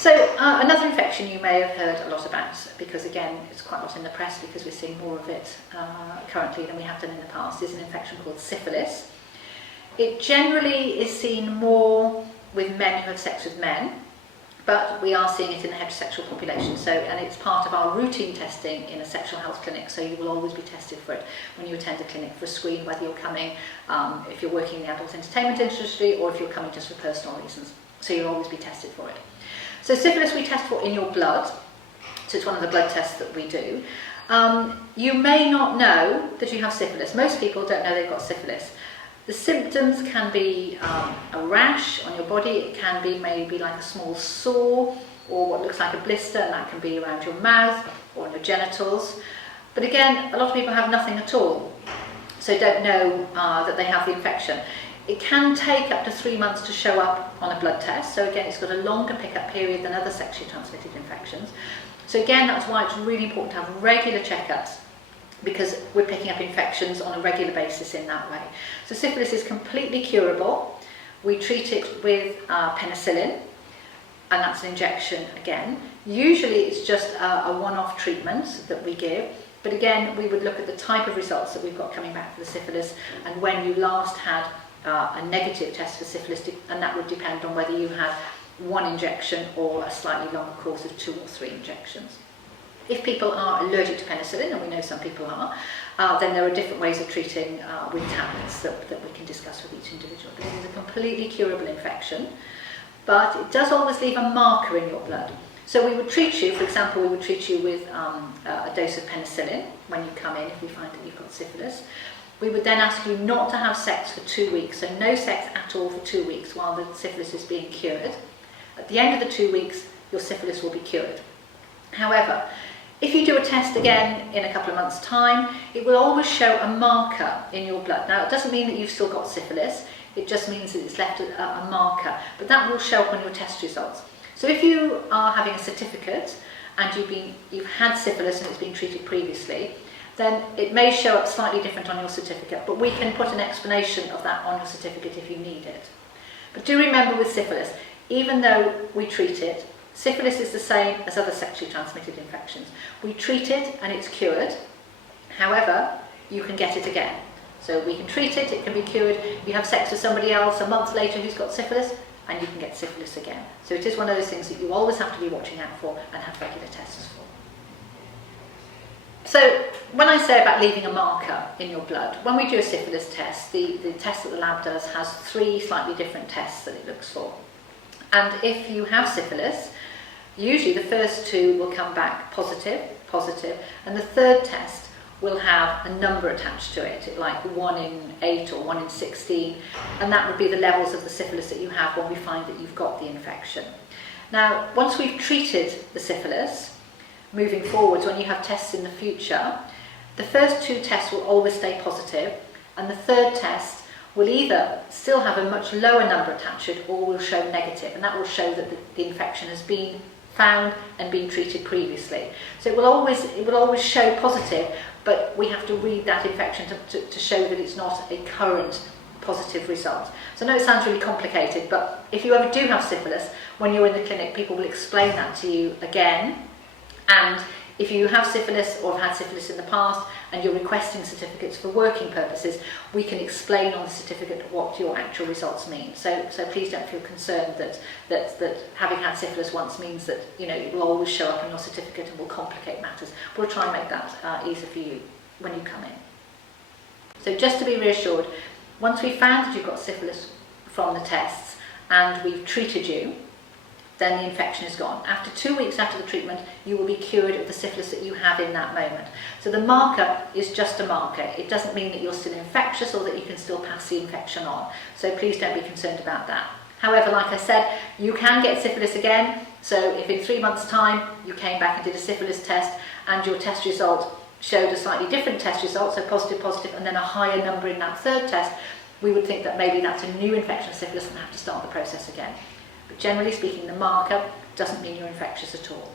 So another infection you may have heard a lot about, because again it's quite a lot in the press because we're seeing more of it currently than we have done in the past, is an infection called syphilis. It generally is seen more with men who have sex with men, but we are seeing it in the heterosexual population. So, and it's part of our routine testing in a sexual health clinic, so you will always be tested for it when you attend a clinic for a screen, whether you're coming, if you're working in the adult entertainment industry, or if you're coming just for personal reasons. So you'll always be tested for it. So syphilis we test for in your blood, so it's one of the blood tests that we do. You may not know that you have syphilis. Most people don't know they've got syphilis. The symptoms can be a rash on your body, it can be maybe like a small sore or what looks like a blister, and that can be around your mouth or on your genitals. But again, a lot of people have nothing at all, so don't know that they have the infection. It can take up to 3 months to show up on a blood test, so again it's got a longer pickup period than other sexually transmitted infections. So again, that's why it's really important to have regular checkups, because we're picking up infections on a regular basis in that way. So syphilis is completely curable. We treat it with penicillin, and that's an injection again. Usually it's just a one-off treatment that we give, but again we would look at the type of results that we've got coming back for the syphilis and when you last had a negative test for syphilis, and that would depend on whether you had one injection or a slightly longer course of 2 or 3 injections. If people are allergic to penicillin, and we know some people are, then there are different ways of treating with tablets that we can discuss with each individual. But it is a completely curable infection, but it does always leave a marker in your blood. So we would treat you, for example, we would treat you with a dose of penicillin when you come in if we find that you've got syphilis. We would then ask you not to have sex for 2 weeks, so no sex at all for 2 weeks while the syphilis is being cured. At the end of the 2 weeks, your syphilis will be cured. However, if you do a test again in a couple of months' time, it will always show a marker in your blood. Now, it doesn't mean that you've still got syphilis, it just means that it's left a marker, but that will show up on your test results. So if you are having a certificate and you've had syphilis and it's been treated previously, then it may show up slightly different on your certificate, but we can put an explanation of that on your certificate if you need it. But do remember with syphilis, even though we treat it, syphilis is the same as other sexually transmitted infections. We treat it and it's cured. However, you can get it again. So we can treat it, it can be cured. You have sex with somebody else a month later who's got syphilis, and you can get syphilis again. So it is one of those things that you always have to be watching out for and have regular tests for. So when I say about leaving a marker in your blood, when we do a syphilis test, the test that the lab does has 3 slightly different tests that it looks for. And if you have syphilis, usually the first 2 will come back positive, and the third test will have a number attached to it, like 1 in 8 or 1 in 16, and that would be the levels of the syphilis that you have when we find that you've got the infection. Now, once we've treated the syphilis, moving forwards, when you have tests in the future, the first 2 tests will always stay positive, and the third test will either still have a much lower number attached to it or will show negative, and that will show that the infection has been found and been treated previously. So it will always show positive, but we have to read that infection to show that it's not a current positive result. So I know it sounds really complicated, but if you ever do have syphilis, when you're in the clinic, people will explain that to you again. And if you have syphilis or have had syphilis in the past and you're requesting certificates for working purposes, we can explain on the certificate what your actual results mean. So please don't feel concerned that having had syphilis once means that it will always show up in your certificate and will complicate matters. We'll try and make that easier for you when you come in. So just to be reassured, once we've found that you've got syphilis from the tests and we've treated you, then the infection is gone. After 2 weeks after the treatment, you will be cured of the syphilis that you have in that moment. So the marker is just a marker. It doesn't mean that you're still infectious or that you can still pass the infection on. So please don't be concerned about that. However, like I said, you can get syphilis again. So if in 3 months' time you came back and did a syphilis test and your test result showed a slightly different test result, so positive, and then a higher number in that third test, we would think that maybe that's a new infection of syphilis and have to start the process again. But generally speaking, the marker doesn't mean you're infectious at all.